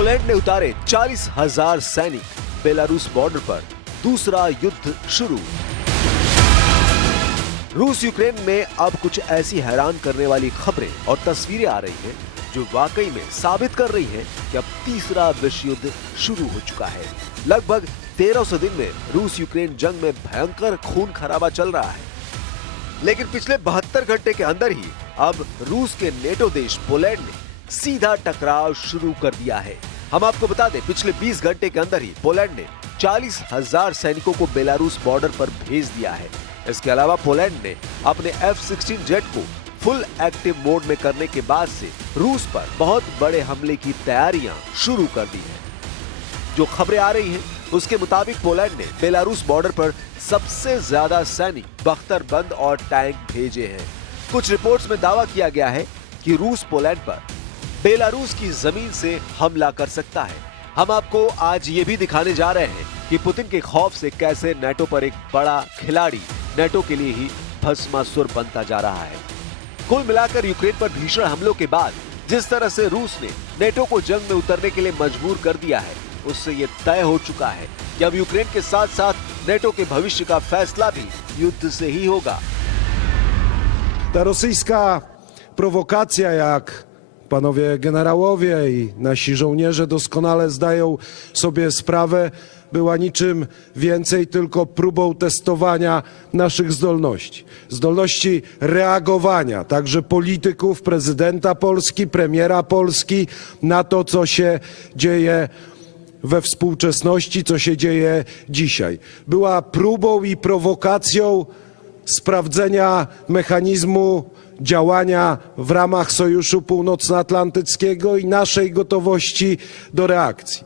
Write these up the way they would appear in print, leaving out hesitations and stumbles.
Poland ने उतारे 40,000 सैनिक, बेलारूस बॉर्डर पर दूसरा युद्ध शुरू। रूस यूक्रेन में अब कुछ ऐसी हैरान करने वाली खबरें और तस्वीरें आ रही हैं जो वाकई में साबित कर रही हैं कि अब तीसरा विश्व युद्ध शुरू हो चुका है। लगभग 1300 दिन में रूस यूक्रेन जंग में भयंकर खून खराबा चल रहा है, लेकिन पिछले 72 घंटे के अंदर ही अब रूस के नेटो देश पोलैंड ने सीधा टकराव शुरू कर दिया है। हम आपको बता दें, पिछले 20 घंटे के अंदर ही पोलैंड ने 40,000 सैनिकों को बेलारूस बॉर्डर पर भेज दिया है। इसके अलावा पोलैंड ने अपने F-16 जेट को फुल एक्टिव मोड में करने के बाद से रूस पर बहुत बड़े हमले की तैयारियां शुरू कर दी हैं। जो खबरें आ रही हैं उसके मुताबिक पोलैंड ने बेलारूस बॉर्डर पर सबसे ज्यादा सैनिक, बख्तरबंद और टैंक भेजे हैं। कुछ रिपोर्ट्स में दावा किया गया है कि रूस पोलैंड पर बेलारूस की जमीन से हमला कर सकता है। हम आपको आज ये भी दिखाने जा रहे हैं कि पुतिन के खौफ से कैसे नेटो पर एक बड़ा खिलाड़ी नेटो के लिए ही भस्मासुर बनता जा रहा है। कुल मिलाकर यूक्रेन पर भीषण हमलों के बाद जिस तरह से रूस ने नेटो को जंग में उतरने के लिए मजबूर कर दिया है, उससे ये तय हो चुका है कि अब यूक्रेन के साथ साथ नेटो के भविष्य का फैसला भी युद्ध से ही होगा। Ta rosyjska prowokacja, jak panowie generałowie i nasi żołnierze doskonale zdają sobie sprawę, była niczym więcej tylko próbą testowania naszych zdolności. Zdolności reagowania także polityków, prezydenta Polski, premiera Polski na to, co się dzieje we współczesności, co się dzieje dzisiaj. Była próbą i prowokacją sprawdzenia mechanizmu działania w ramach Sojuszu Północnoatlantyckiego i naszej gotowości do reakcji.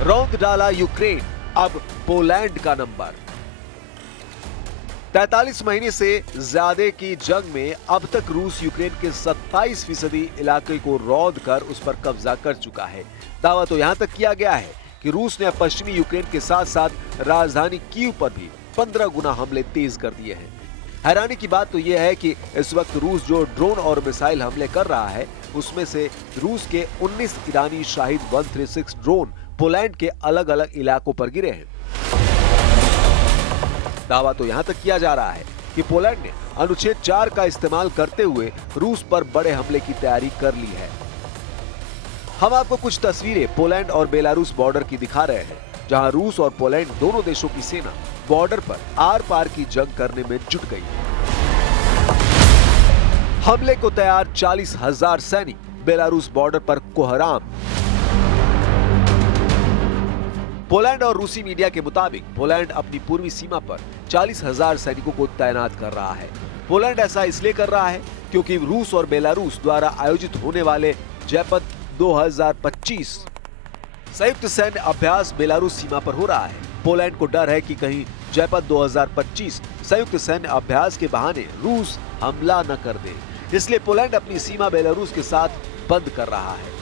रौंद डाला Ukraine, अब Poland का number. 43 महीने से ज्यादा की जंग में अब तक रूस यूक्रेन के 27% इलाके को रौंद कर उस पर कब्जा कर चुका है। दावा तो यहां तक किया गया है कि रूस ने अब पश्चिमी यूक्रेन के साथ साथ राजधानी कीव पर भी 15 गुना हमले तेज कर दिए हैं। हैरानी की बात तो यह है कि इस वक्त रूस जो ड्रोन और मिसाइल हमले कर रहा है, उसमें से रूस के 19 ईरानी शाहिद 136 ड्रोन पोलैंड के अलग अलग इलाकों पर गिरे हैं। दावा तो यहां तक किया जा रहा है कि पोलैंड ने अनुच्छेद 4 का इस्तेमाल करते हुए रूस पर बड़े हमले की तैयारी कर ली है। हम आपको कुछ तस्वीरें पोलैंड और बेलारूस बॉर्डर की दिखा रहे हैं, जहां रूस और पोलैंड दोनों देशों की सेना बॉर्डर पर आर पार की जंग करने में जुट गई है। हमले को तैयार 40,000 सैनिक, बेलारूस बॉर्डर पर कोहराम। पोलैंड और रूसी मीडिया के मुताबिक पोलैंड अपनी पूर्वी सीमा पर 40,000 सैनिकों को तैनात कर रहा है। पोलैंड ऐसा इसलिए कर रहा है क्योंकि रूस और बेलारूस द्वारा आयोजित होने वाले जयपथ 2025 संयुक्त सैन्य अभ्यास बेलारूस सीमा पर हो रहा है। पोलैंड को डर है कि कहीं जयपथ 2025 संयुक्त सैन्य अभ्यास के बहाने रूस हमला न कर दे, इसलिए पोलैंड अपनी सीमा बेलारूस के साथ बंद कर रहा है।